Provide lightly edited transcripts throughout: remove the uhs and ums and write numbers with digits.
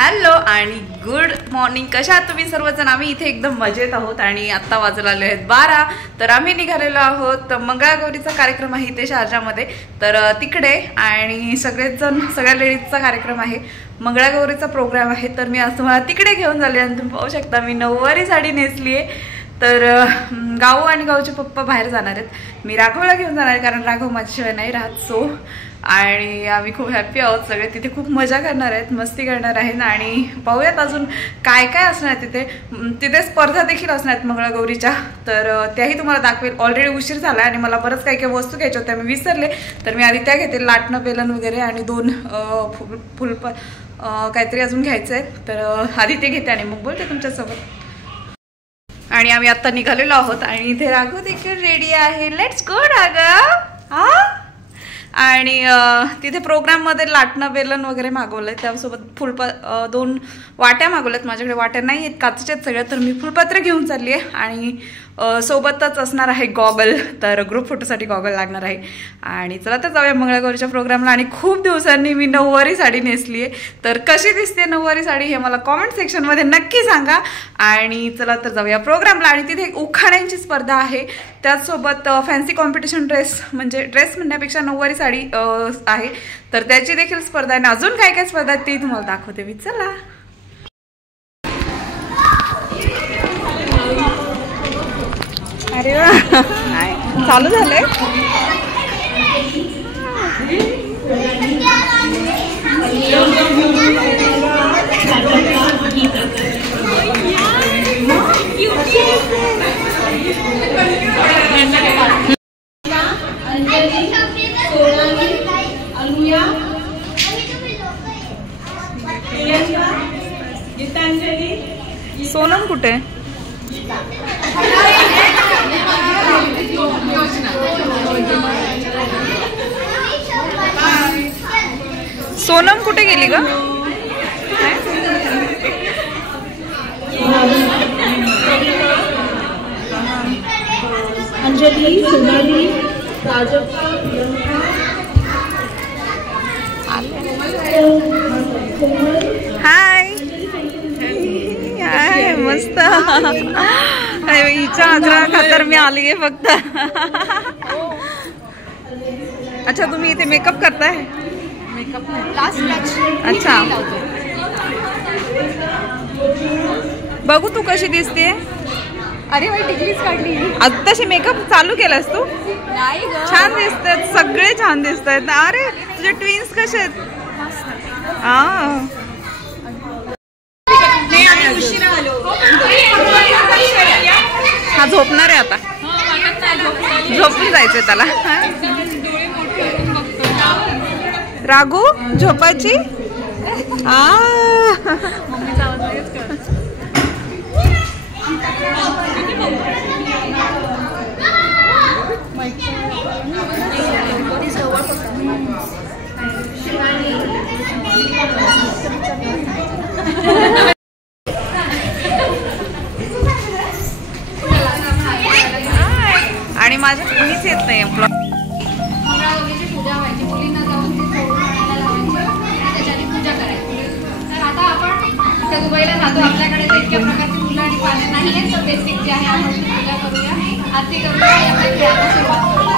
Hello आणि good morning. कशा आहात तुम्ही सर्वजण? आम्ही इथे एकदम मजेत आहोत आणि आत्ता वाजला आले आहेत 12. तर आम्ही निघालेलो आहोत मंगळागौरीचा कार्यक्रम आहे इथे शारजामध्ये, तर तिकडे. आणि सगळ्या लेडीजचा कार्यक्रम आहे, मंगळागौरीचा प्रोग्राम आहे. तर मी आज तुम्हाला तिकडे घेऊन झाले आणि तुम्ही पाहू शकता मी नऊवारी साडी नेसली आहे. तर गाऊ आणि गाऊचे पप्पा बाहेर जाणार आहेत, मी राघवला घेऊन जाणार आहे कारण राघव माझ्याशिवाय नाही राहत. सो आणि आम्ही खूप हॅप्पी आहोत सगळे. तिथे खूप मजा करणार आहेत, मस्ती करणार आहेत आणि पाहूयात अजून काय काय असणार आहे तिथे स्पर्धा देखील असणार आहेत मंगळागौरीच्या, तर त्याही तुम्हाला दाखवेल. ऑलरेडी उशीर झाला आणि मला बरंच काही काही वस्तू घ्यायच्या होत्या, मी विसरले. तर मी आधी त्या घेते, लाटणं बेलन वगैरे आणि 2 फुलप काहीतरी अजून घ्यायचं आहे. तर आधी ते घेते आणि मग बोलते तुमच्यासोबत. आणि आम्ही आत्ता निघालेलो आहोत आणि इथे राघव देखील रेडी आहे. Let's go Raghav. हा आणि तिथे प्रोग्राममध्ये लाटणं बेलन वगैरे मागवलं आहे, त्यासोबत 2 वाट्या मागवल्यात. माझ्याकडे वाट्या नाही आहेत, काचेच्या आहेत सगळ्या, तर मी फुलपत्र घेऊन चालली आहे. आणि सोबतच असणार आहे गॉगल, तर ग्रुप फोटोसाठी गॉगल लागणार आहे. आणि चला तर जाऊया मंगळागौरीच्या प्रोग्रामला. आणि खूप दिवसांनी मी नऊवारी साडी नेसली आहे, तर कशी दिसते नऊवारी साडी हे मला कॉमेंट सेक्शनमध्ये नक्की सांगा. आणि चला तर जाऊया प्रोग्रामला. आणि तिथे उखाण्यांची स्पर्धा आहे, त्याचसोबत फॅन्सी कॉम्पिटिशन ड्रेस म्हणण्यापेक्षा नऊवारी साडी आहे, तर त्याची देखील स्पर्धा आहे. आणि अजून काय काय स्पर्धा आहेत ते तुम्हाला दाखवते मी. चला. अरे वा, चालू झालंय. सोनम कुठे? सोनम कुठे गेली ग? अंजली, सोनाली, हाय हाय, मस्त. हिच्या आग्रहा खातर मी आली आहे फक्त. अच्छा, तुम्ही इथे मेकअप करताय? अच्छा, बघू तू कशी दिसते. अरे भाई टिकलीच काढली. आत्ताशी मेकअप चालू केलास तू? छान दिसतात, सगळे छान दिसत आहेत. अरे तुझे ट्विन्स कसे आहेत? हा झोपणार आहे आता, झोपून जायचंय त्याला. राघू झोपायची. आणि माझ्या कोणीच येत नाही. पूजा व्हायची, मुलींना जाऊन त्याच्याने पूजा करायची. तर आता आपण इथे दुबईला राहतो, आपल्याकडे तर इतक्या प्रकारची फुलं आणि पाने नाही आहेत, तर बेसिक जे आहे आपण पूजा करूया, आरती करूया आणि आपल्या खेळाला सुरुवात करूया.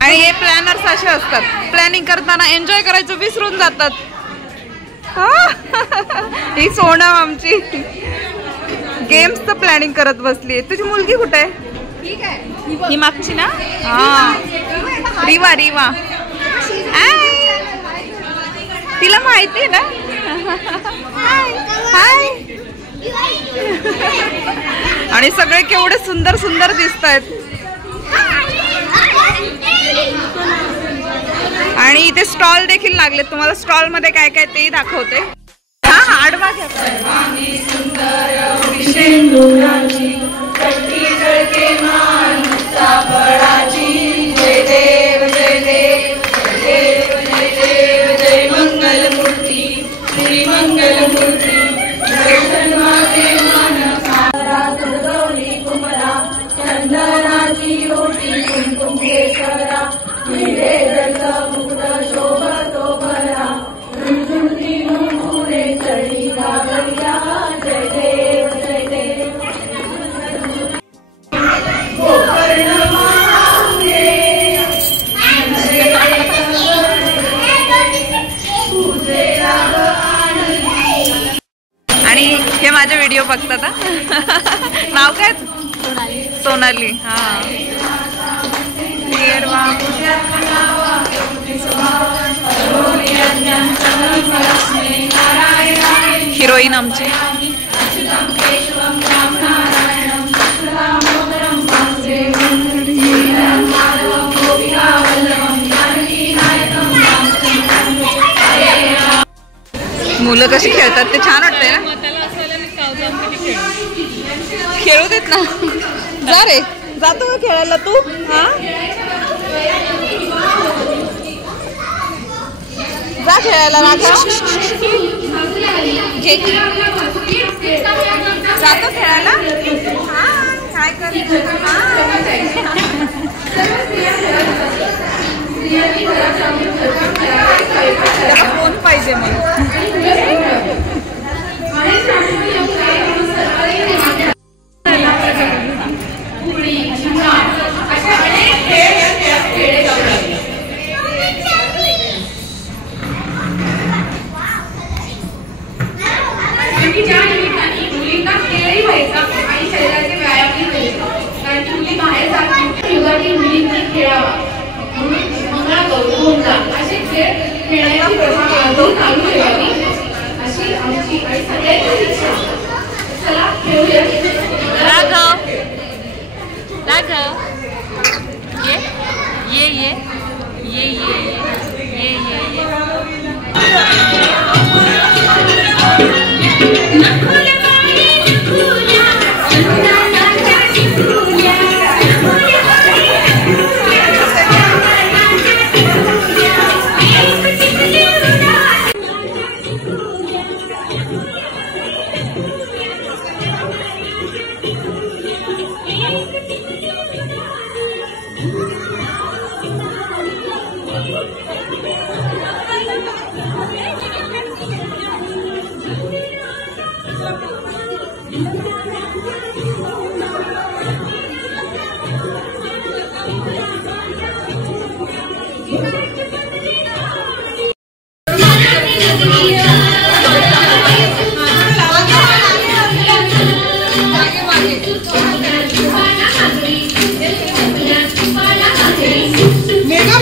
आणि हे प्लॅनर्स असे असतात, प्लॅनिंग करताना एन्जॉय करायचं विसरून जातात. ही सोनम आमची गेम्सचं प्लॅनिंग करत बसली. तुझी मुलगी कुठे आहे? ही मागची ना? हा, रिवा. तिला माहिती आहे ना? हाय. आणि सगळे केवढे सुंदर सुंदर दिसत आहेत. आणि इथे स्टॉल देखील लागले. तुम्हाला स्टॉल मध्ये काय काय तेही दाखवते. हा आडवा घ्या. हे माझे व्हिडिओ बघतात. नाव काय? सोनाली. हा हिरोईन आमची. मुलं कशी खेळतात ते छान वाटतंय ना. खेळू देत ना. जा रे, जातो का खेळायला तू? हा जा खेळायला. राघव जातो खेळायला. हा काय कर. फोन पाहिजे मला. मेगा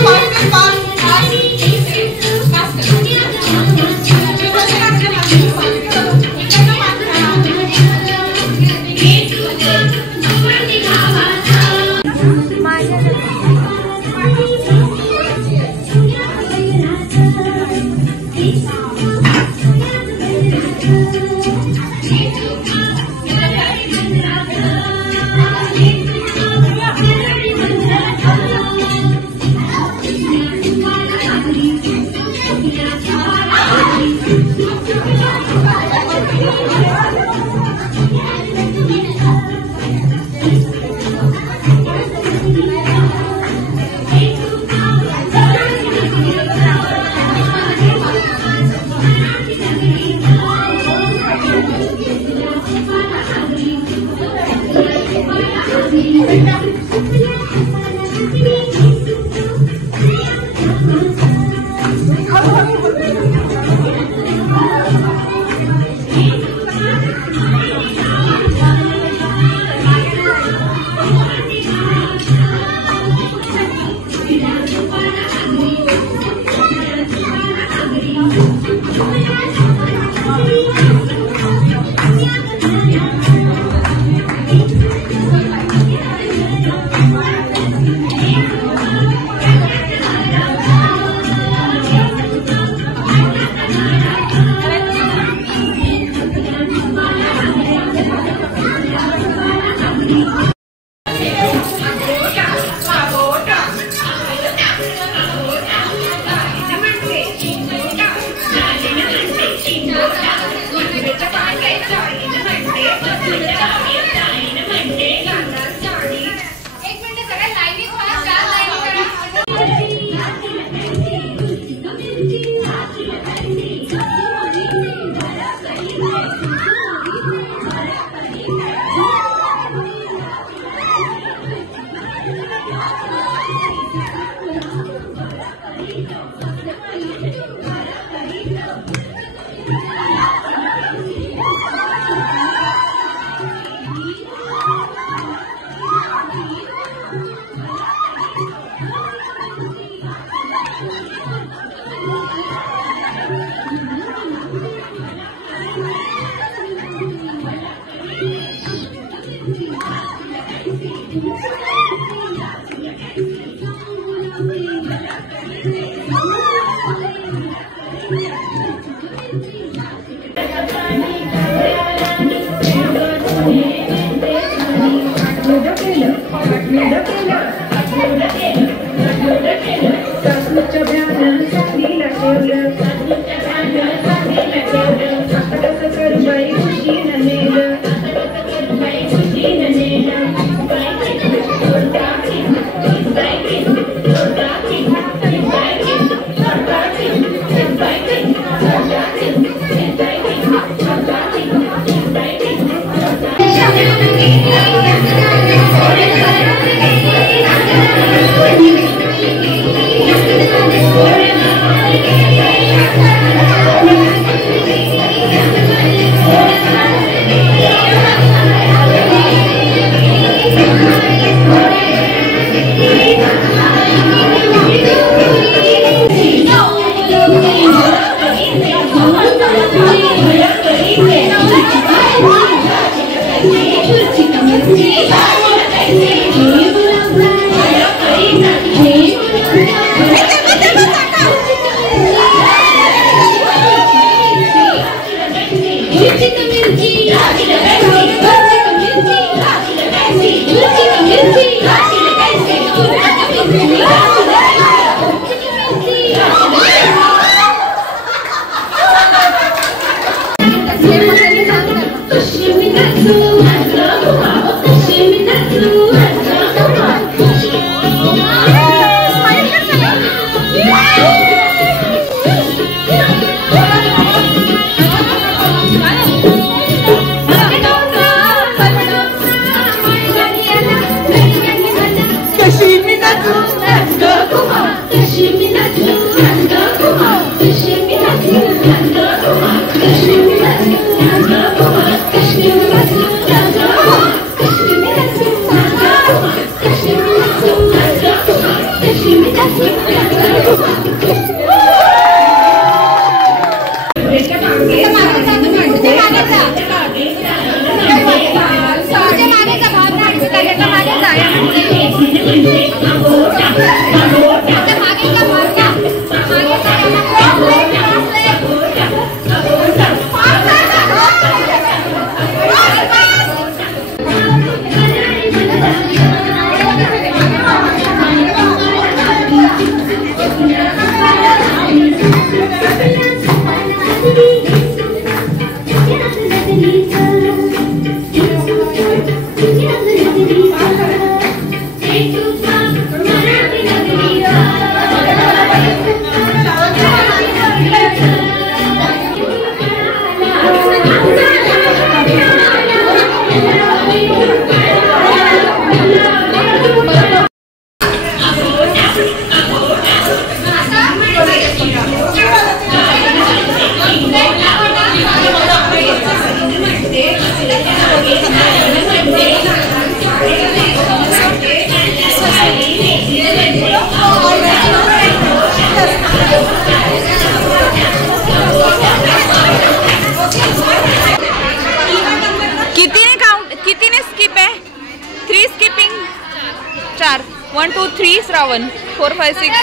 4 1 2 3 श्रावण 4 5 6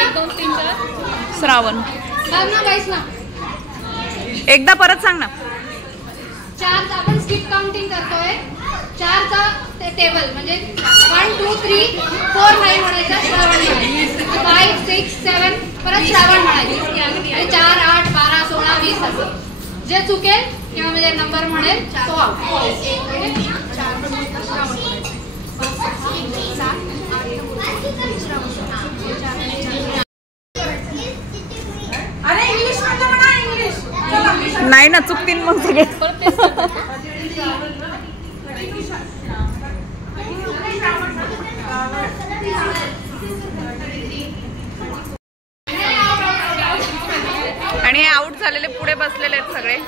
1 2 3 4 श्रावण एकदा परत सांग ना. 4 आपण स्किप काउंटिंग करतोय. 4 चा टेबल म्हणजे 1 2 3 4 नाही म्हणायचं, श्रावण म्हणायचं. 5 6 7 परत श्रावण म्हणायचं. आणि 4 8 12 16 20 असं जे चुकेल किंवा म्हणजे नंबर म्हणेल तो नाही ना चुकतील मग सगळे. हे आउट झालेले पुढे बसलेले आहेत सगळे.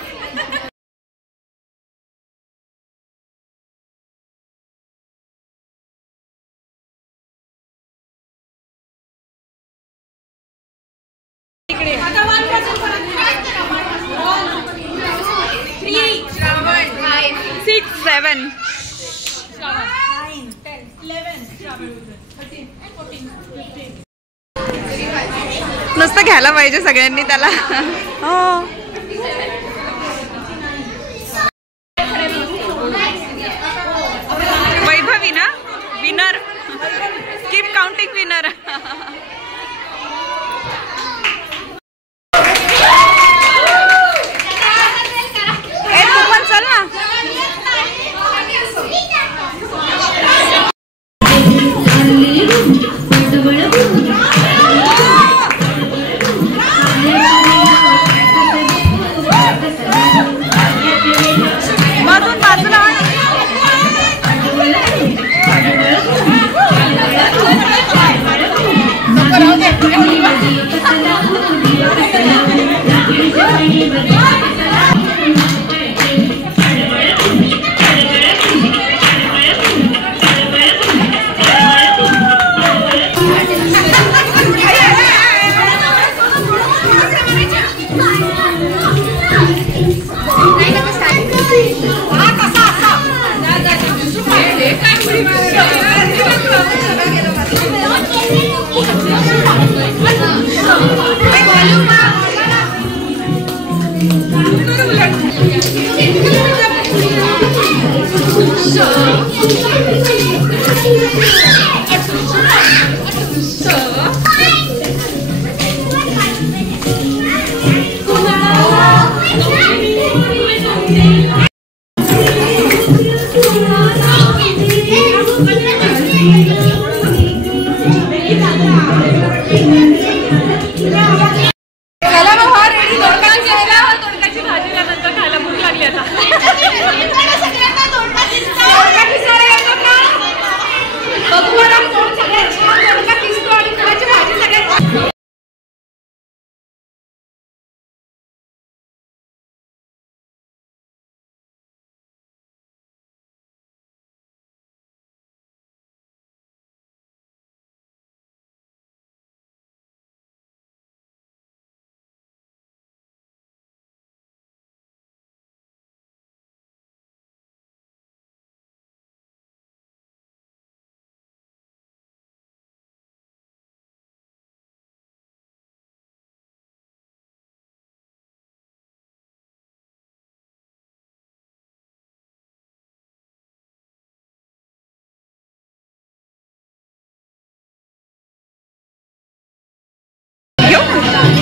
नुसतं घ्यायला पाहिजे सगळ्यांनी त्याला. हो वैभवी ना विनर. Keep counting winner. तू पण चल ना.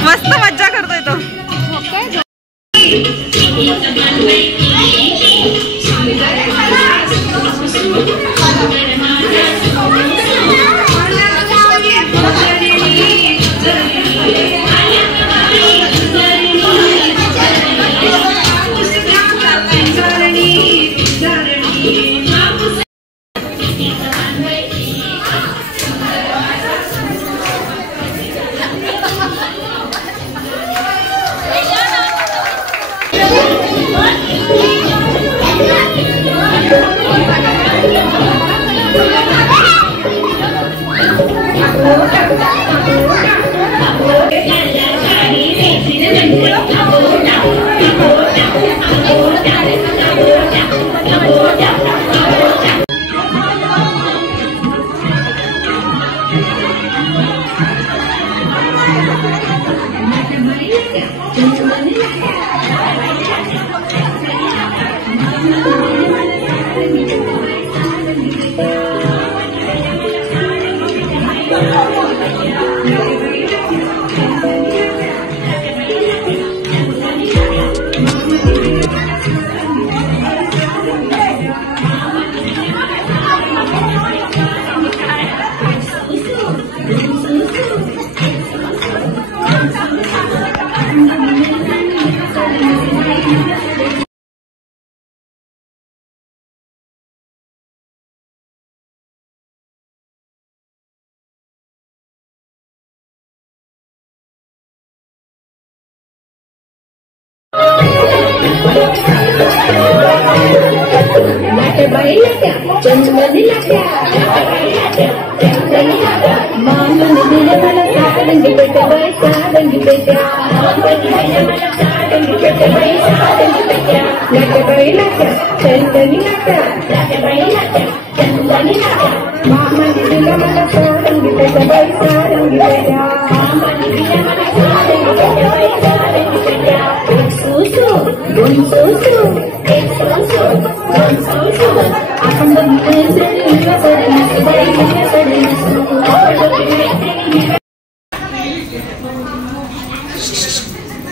मस्त मज्जा करतोय तो.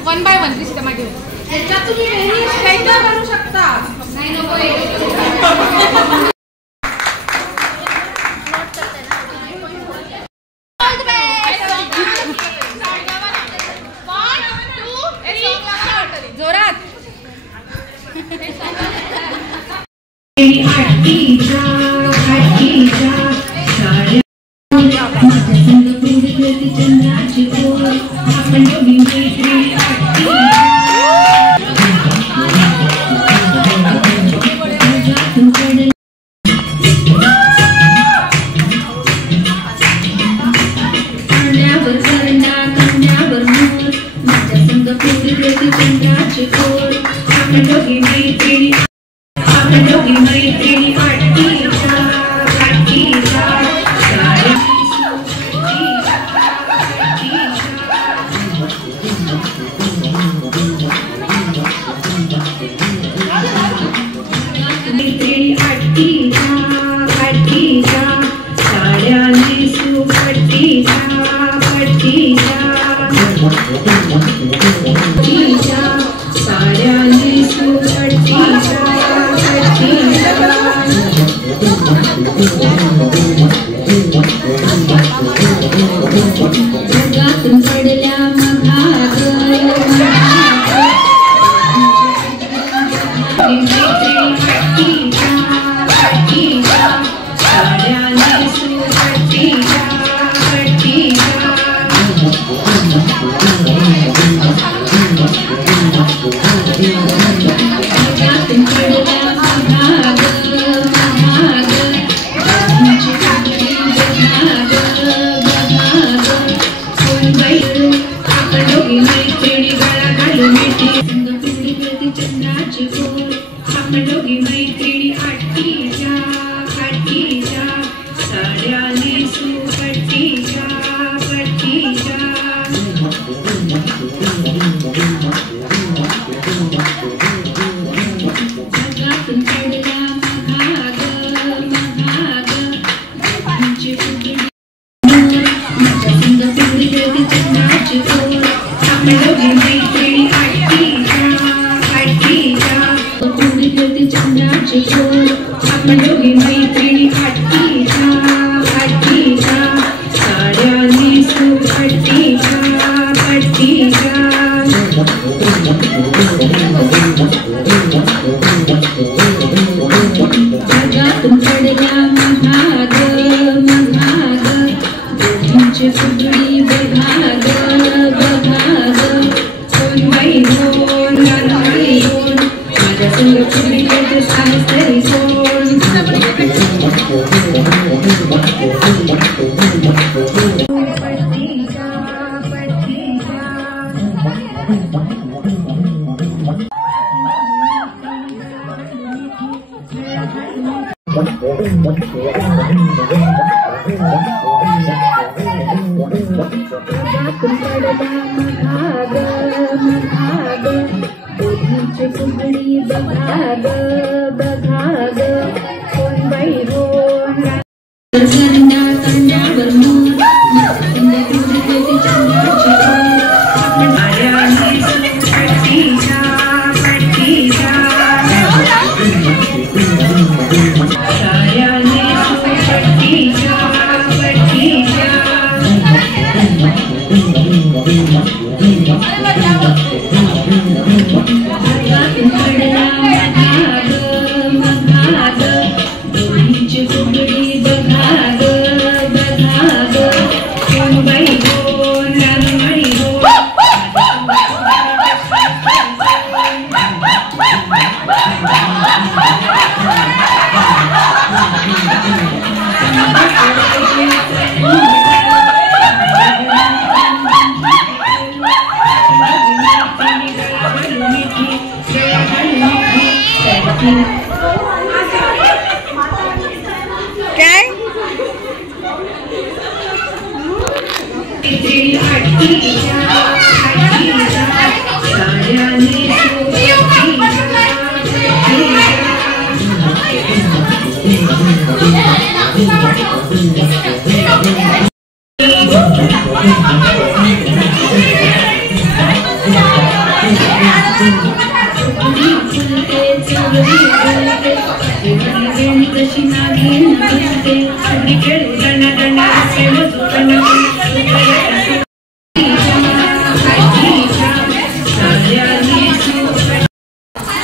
वन बाय वन दिसते मागे त्याच्यात तुम्ही वेगळी करू शकता. नाही नको जोरात.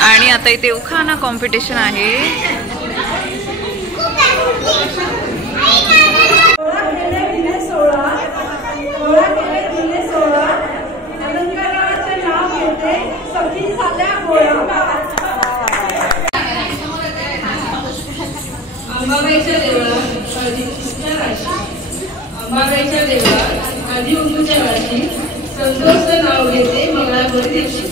आणि आता इथे उखाणा कॉम्पिटिशन आहे. अंबाबाईच्या देवळात आधी उंदूच्या राशी संतोषचं नाव घेते मंगळागौरी दिवशी.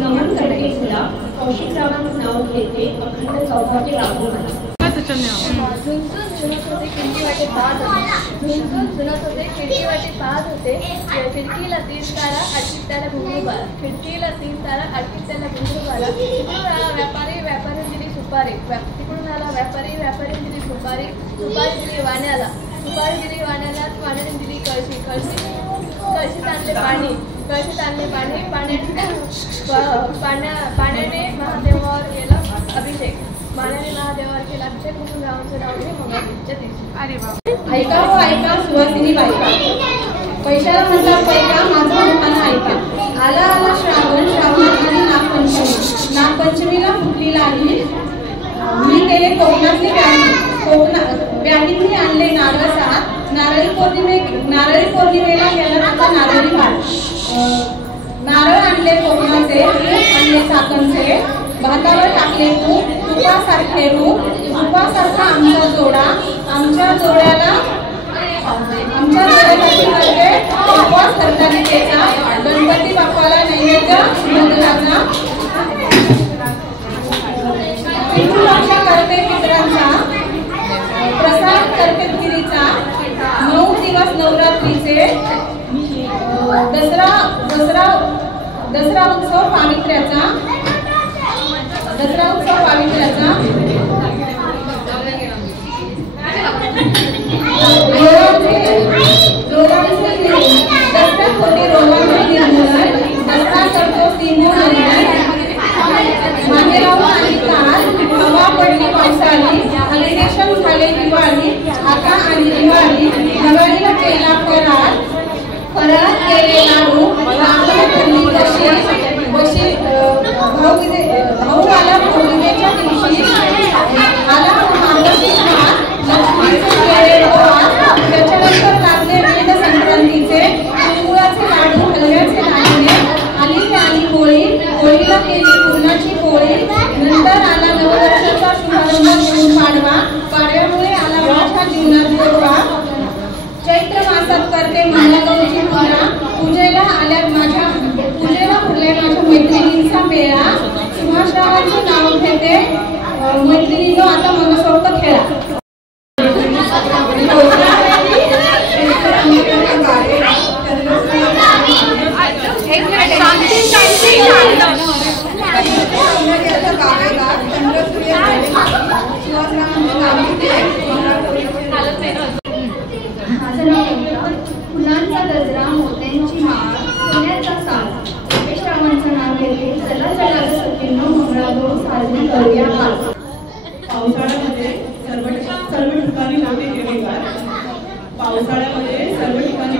नमन करते तुला कौशिकरावांचं नाव घेते अखंड सौभाग्य लाभू मला. झुंझुन झुनत होते खिडकी वाटेत पाहत होते खिडकीला 3 तारा आठवीत त्याला घुंगरू बाला. खिडकीला 3 तारा आठवीत त्याला घुंगरू बाला. तिकडून आला व्यापारी दिली सुपारी. तिकडून आला व्यापारी दिली सुपारी दिली वाण्याला. वाण्याने दिली कळशीत आणले पाणी. पाण्याने महादेवावर केला अभिषेक. म्हणून गावाचं नाव घे मंगळागौरीच्या दिवशी. अरे बाबा. ऐका हो ऐका सुवासिनी बायका, पैशाला म्हणतात पैका, माझं दुकान ऐका. आला श्रावणात आणि नागपंचमीला फुटली लागली. मी केले कोकणातली व्याणींनी आणले नारळ सात. नारळी पौर्णिमेला केला त्याचा नारळी भात. नारळ आणले कोकणाचे, आणले साखरचे. भातावर टाकले तूप, तुपासारखे रूप. तुपासारखा आमचा जोडा. आमच्या जोड्यासाठी करते उपवास हरतालिकेचा. गणपती बाप्पाला नैवेद्य मंगलाचा. पितृरक्षा करते पितरांचा. प्रसाद करते गिरीचा. 9 दिवस नवरात्रीचे. दसरा उत्सव पावित्र्याचा. दसरा करतो हवा पडली पावसाळी. हलिनेशन झाले दिवाळी. आता आणि दिवाळीला केला फराळ केले लाडू. भाऊ आला पौर्णिमेच्या दिवशी. आला त्याच्यानंतर लागले वेद संक्रांतीचे. तिळगुळाचे लाडू, हलव्याचे दागिने. आली होळीला केली पुरणाची पोळी. नंतर आला नववर्षाचा शुभारंभ म्हणून पाडव्यामुळे आला माझ्या जीवनात गोडवा. चैत्र मासात करते मंगळागौरीची पूजा. पूजेला फुरल्या माझ्या मैत्रिणींचा मेळा. सुभाषरावांचं नाव घेते मैत्रिणींनो आता मनसोक्त खेळा. फुलांचा गजरा, मोत्यांची माळ, सोन्याचा साज. श्रावणाचं नाव घेते चला सखींनो मंगळागौर साजरी करूया आज. पावसाळ्यामध्ये सर्व ठिकाणी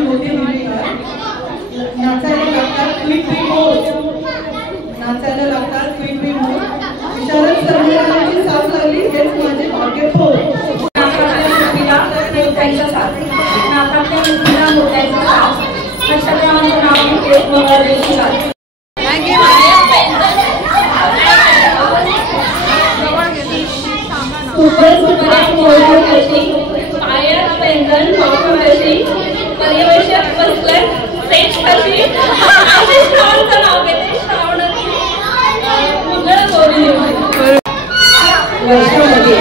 होते हिरवेगार. नाचायला लागतात क्विक मोर. विशारद सर्वांची साथ लागली हेच माझे भाग्य हो. नाकातल्या मुलीला मोत्याचा साज. नक्षत्रांचं नाव घेते मंगळागौरीची साज. पायात पैंजण, कशी पर्यवेक्षक बसलाय सेट कशी. श्रावणाचं नाव घेते श्रावणाची मंगळागौरी. वर्षामध्ये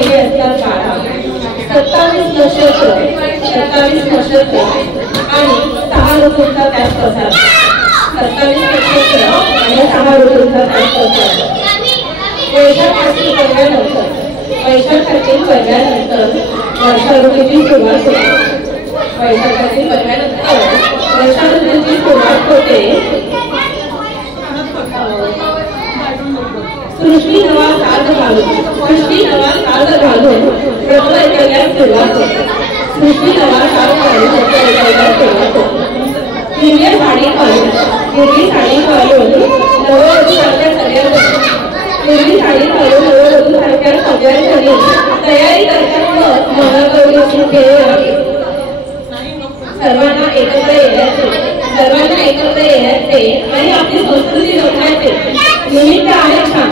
महिने असतात 12, 27 नक्षत्र आणि 6 ऋतूंचा त्यात पसार. 27 नक्षत्र आणि 6 ऋतूंचा त्यात पसार. वैशाखातील पर्वानंतर वर्षा ऋतूची सुरुवात होते. वैशाखातील पर्वानंतर वर्षा ऋतूची सुरुवात होते. सृष्टी नवा साज घालून प्रकल्पाला सुरुवात होते. सृष्टी नवा साज घालून प्रकल्पाला सुरुवात होते. हिरवी साडी घालून नववधूसारख्या सगळ्या झाली तयारी करतात. मंगळगौरीची खेळ सर्वांना एकत्र येण्याचे आणि आपली संस्कृती जपण्याचे निमित्त आहे छान.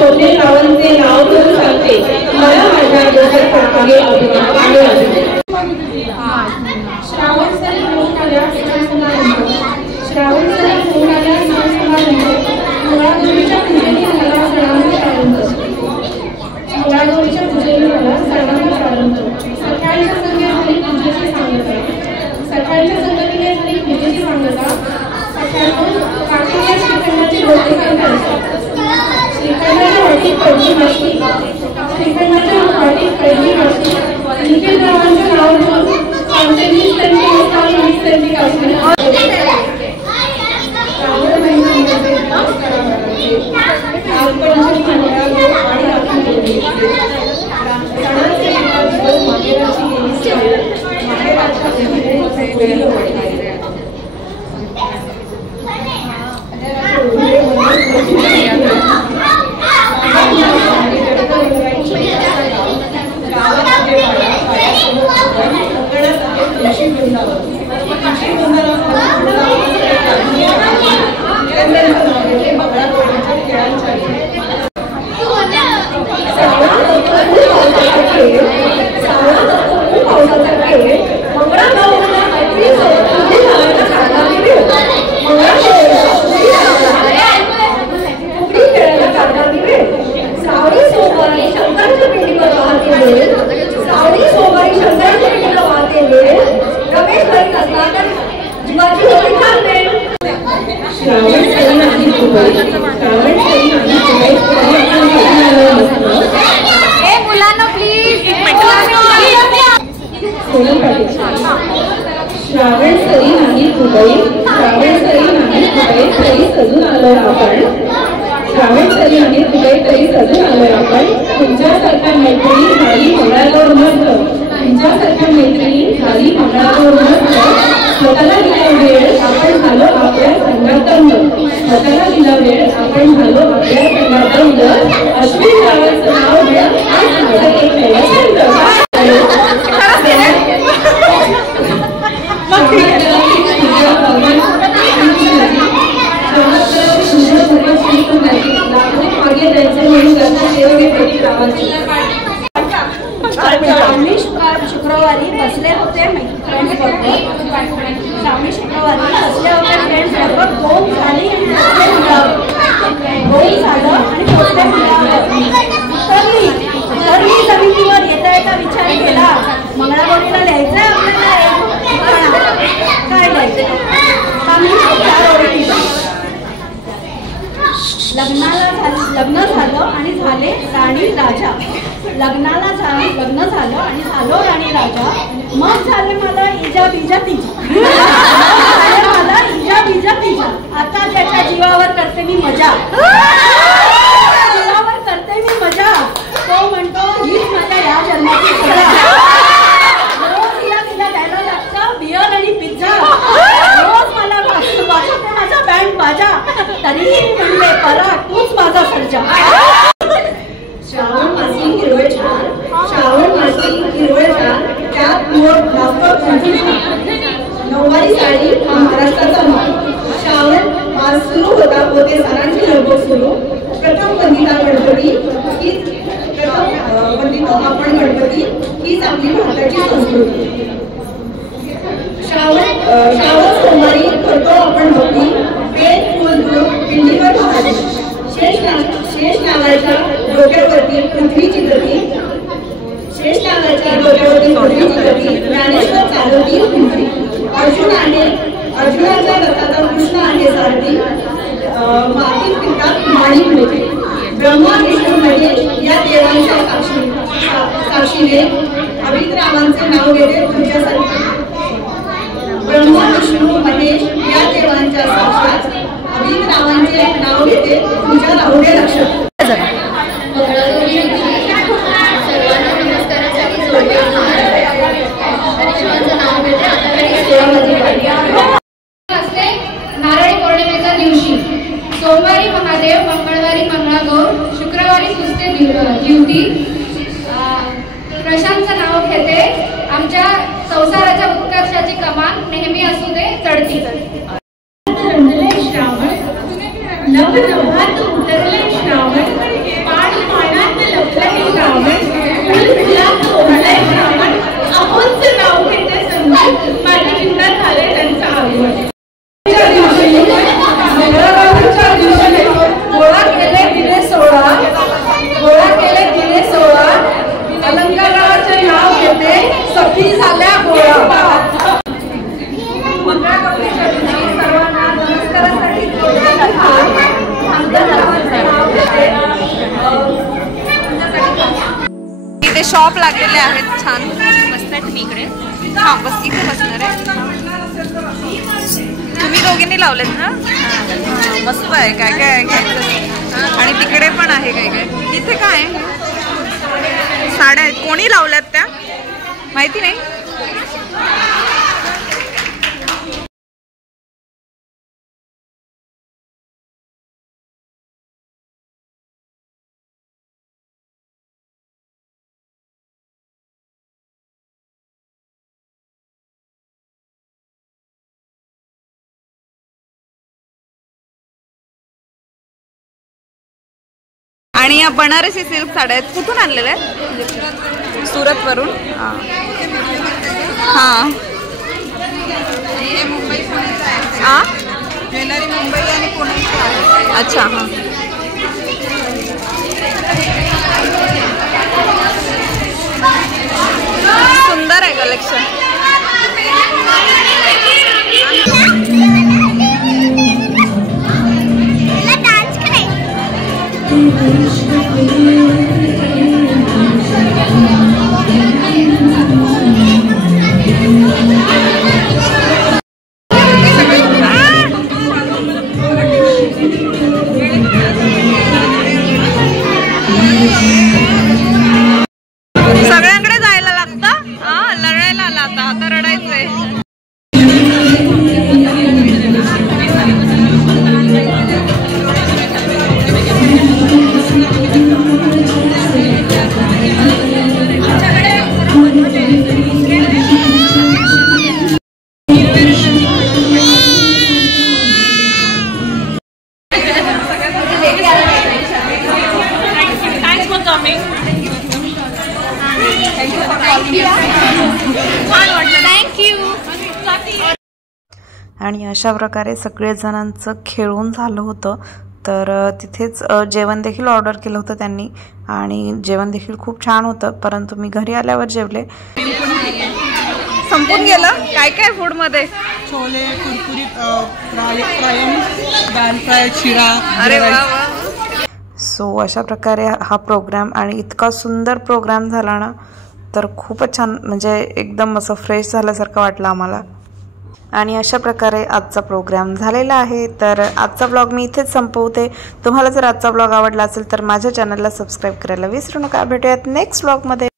सोने रावणचे नाव घेऊन सांगते मला माझ्या डोक्यात मागे अभिमान आहे. श्रावण सरी होऊन आल्या मंगळागौरीच्या पूजेने मला सर्वांना प्रारंभ. सकाळच्या संगतीने झाली पूजेची सांगता. सकाळून काकीच्या श्रीखंडाची गोष्टी करतात. श्रीखंडाच्या वाटीत पहिली माशी निखिलरावांचं नाव घेऊन आमचे 20 सेंटी तुमच्यासारख्या मैत्रिणी झाली मंगळागौर मस्त. स्वतःला दिला वेळ आपण झालो आपल्या संघातंग. अश्विन रावांचं नाव घ्या आज माझं एक वेगळं छंद. शुक्रवारी बसले होते फ्रेंड्स बरोबर. गोल झाली झालं आणि तर मी जमिनीवर येता येता विचार केला मंगळागौरीला लिहायचंय आपल्याला काय लिहायचं. लग्न झालं आणि झाले राणी राजा. लग्न झालं आणि झालो राणी राजा. मग झाले मला इजा बिजा तिजा. आता त्याच्या जीवावर करते मी मजा. तो म्हणतो हीच माझ्या या जन्माची सजा. रोज तिला द्यायला लागतं बियर आणि पिझ्झा. रोज मला वाजवते माझा बँड बाजा. तरीही म्हणले परा तूच माझा सर्जा. श्रावण मासी हिरवळ छान त्यात नऊवारी साडी महाराष्ट्राचा मान. श्रावण मास सुरू होते सणांची लगबग सुरू. प्रथम वंदितो आपण गणपती हीच आपली भारताची संस्कृती. श्रावण सोमवारी करतो आपण भक्ती. पेट फुल पिंडीवर भाजी. शेष नागाच्या डोक्यावरती पृथ्वीची गती. ब्रह्मा विष्णू महेश या देवांच्या साक्षीने अभिरावांचे नाव घेते तुमच्यासाठी. ब्रह्मा विष्णू महेश या देवांच्या साक्षात अभिरावांचे नाव घेते तुमच्या राहुडे लक्षात. सर्वांना नमस्कारासाठी जोडले नाव घेते असते. नारळी पौर्णिमेच्या दिवशी सोमवारी महादेव, मंगळवारी मंगळागौर, शुक्रवारी सुस्ते ज्युती. प्रशांतचं नाव घेते. आमच्या संसाराच्या उत्कर्षाची कमान नेहमी असू दे चढती. श्रावण नव नभात उतरले श्रावण, पाणी पाण्यात लपले श्रावण, फुल फुलात ओढले श्रावण, अहोंचं नाव घेते संगीत, माझ्या जीवनात झाले त्यांचं आगमन. गोळा केले दिले 16, गोळा केले दिले 16, अलंकाराचे नाव घेते सखी झाल्या गोळा. सर्वांना नमस्कारासाठी इथे शॉप लागलेले आहेत छान. बसताय तुम्ही इकडे? हा बस इथे बसणार आहे. तुम्ही दोघींनी लावलेत ना? मस्त आहे. काय काय आहे आणि तिकडे पण आहे काय काय. इथे काय साड्या आहेत. कोणी लावल्यात त्या माहिती नाही. आणि या बनारसी सिल्क साड्या आहेत. कुठून आणलेल्या आहेत? सुरत वरून. हा मुंबई आणि पुणे. अच्छा हा. सुंदर आहे कलेक्शन. सगळ्यांकडे जायला लागतं. लढायला आला आता रडायचंय. आणि अशा प्रकारे सगळेच जणांचं खेळून झालं होतं. तर तिथेच जेवण देखील ऑर्डर केलं होतं त्यांनी आणि जेवण देखील खूप छान होतं. परंतु मी घरी आल्यावर जेवले. संपून गेलं. काय काय फूड मध्ये? छोले, कुरकुरीत दाल फ्राय, शिरा. अरे वा वा. सो अशा प्रकारे हा प्रोग्राम आणि इतका सुंदर प्रोग्राम झाला ना, तर खूपच छान. म्हणजे एकदम असं फ्रेश झाल्यासारखं वाटलं आम्हाला. आणि अशा प्रकारे आजचा प्रोग्राम झालेला आहे. तर आजचा ब्लॉग मी इथेच संपवते. तुम्हाला जर आजचा ब्लॉग आवडला असेल तर माझ्या चॅनलला सबस्क्राईब करायला विसरू नका. भेटूयात नेक्स्ट ब्लॉगमध्ये.